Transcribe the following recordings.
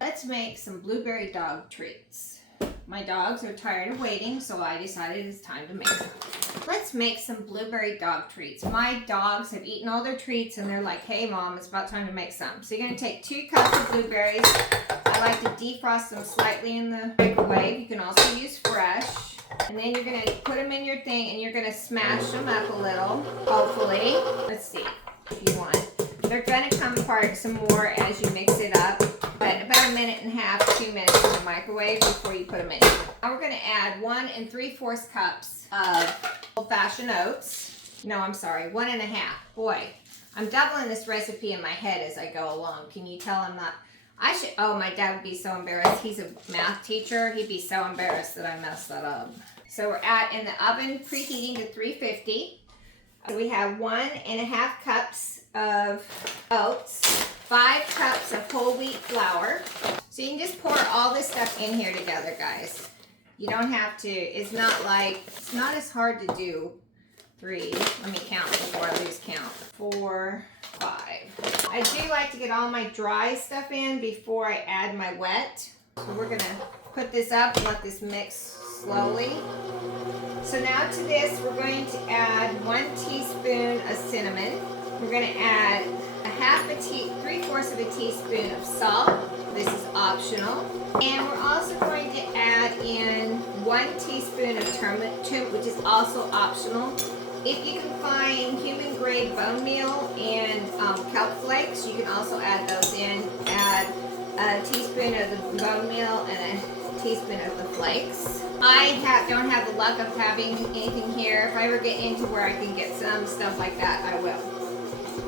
Let's make some blueberry dog treats. My dogs are tired of waiting, so I decided it's time to make some. Let's make some blueberry dog treats. My dogs have eaten all their treats and they're like, hey mom, it's about time to make some. So you're gonna take 2 cups of blueberries. I like to defrost them slightly in the microwave. You can also use fresh. And then you're gonna put them in your thing and you're gonna smash them up a little, hopefully. Let's see if you want. They're gonna come apart some more as you mix it up, but about 1.5 minutes, 2 minutes in the microwave before you put them in. Now we're gonna add 1 3/4 cups of old-fashioned oats. No, I'm sorry, 1.5. Boy, I'm doubling this recipe in my head as I go along. Can you tell I'm not? Oh, my dad would be so embarrassed. He's a math teacher. He'd be so embarrassed that I messed that up. So we're in the oven preheating to 350. We have 1.5 cups of oats, 5 cups of whole wheat flour. So you can just pour all this stuff in here together, guys. You don't have to, it's not as hard to do. 3, let me count before I lose count. 4, 5. I do like to get all my dry stuff in before I add my wet. So we're gonna put this up and let this mix slowly. So now to this, we're going to add 1 teaspoon of cinnamon. We're gonna add 3/4 of a teaspoon of salt. This is optional. And we're also going to add in 1 teaspoon of turmeric, which is also optional. If you can find human grade bone meal and kelp flakes, you can also add those in. Add a teaspoon of the bone meal and a teaspoon of the flakes. I don't have the luck of having anything here. If I ever get into where I can get some stuff like that, I will.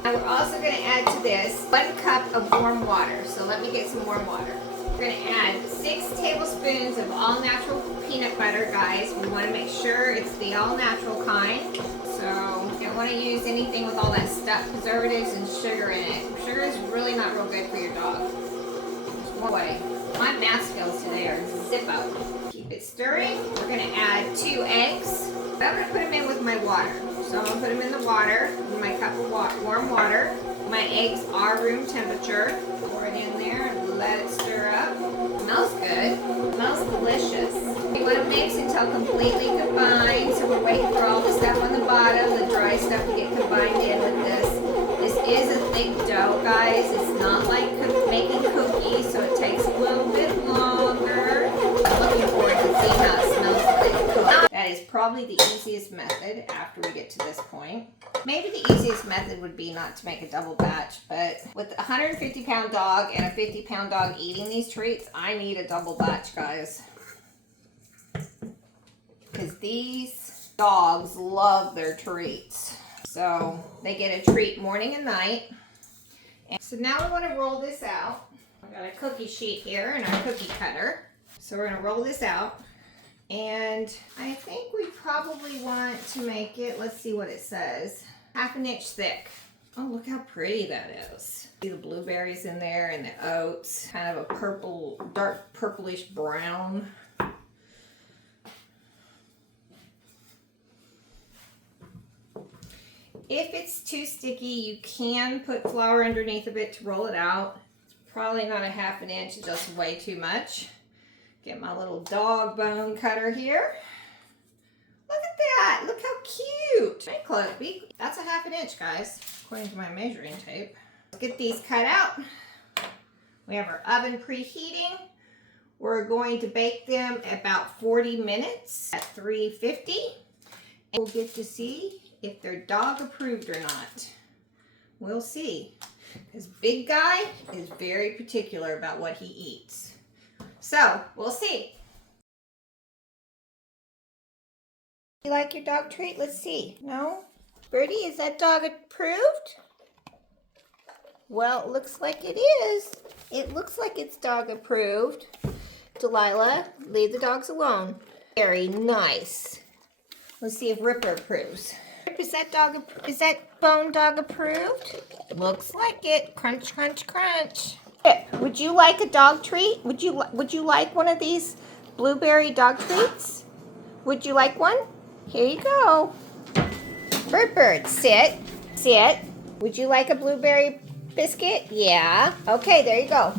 And we're also going to add to this 1 cup of warm water. So let me get some warm water. We're going to add 6 tablespoons of all natural peanut butter, guys. We want to make sure it's the all natural kind. So you don't want to use anything with all that stuff, preservatives and sugar in it. Sugar is really not real good for your dog. There's one way. My math skills today are zippo. Keep it stirring. We're going to add 2 eggs. I'm going to put them in with my water. So I'm going to put them in the water, in my cup of warm water. My eggs are room temperature. Pour it in there and let it stir up. Smells good. Smells delicious. We want to mix until completely combined. So we're waiting for all the stuff on the bottom, the dry stuff to get combined in with this. This is a thick dough, guys. It's not like making cookies, so it takes a little bit longer. I'm looking forward to seeing how it smells when they cook. That is probably the easiest method after we get to this point. Maybe the easiest method would be not to make a double batch, but with a 150-pound dog and a 50-pound dog eating these treats, I need a double batch, guys. Because these dogs love their treats. So they get a treat morning and night. And so now we want to roll this out. I've got a cookie sheet here and our cookie cutter. So we're going to roll this out. And I think we probably want to make it, let's see what it says, 1/2 inch thick. Oh, look how pretty that is. See the blueberries in there and the oats, kind of a purple, dark purplish brown. If it's too sticky, you can put flour underneath of it to roll it out. It's probably not a 1/2 inch, it's just way too much. Get my little dog bone cutter here. Look at that. Look how cute. Hey, Chloe. That's a 1/2 inch, guys, according to my measuring tape. Let's get these cut out. We have our oven preheating. We're going to bake them about 40 minutes at 350. And we'll get to see if they're dog approved or not. We'll see. Because Big Guy is very particular about what he eats. So, we'll see. You like your dog treat? Let's see. No? Birdie, is that dog approved? Well, it looks like it is. It looks like it's dog approved. Delilah, leave the dogs alone. Very nice. Let's see if Ripper approves. Is that bone dog approved? Looks like it. Crunch, crunch, crunch. Would you like a dog treat? Would you like one of these blueberry dog treats? Would you like one? Here you go. Bird, sit. Sit. Would you like a blueberry biscuit? Yeah. Okay, there you go.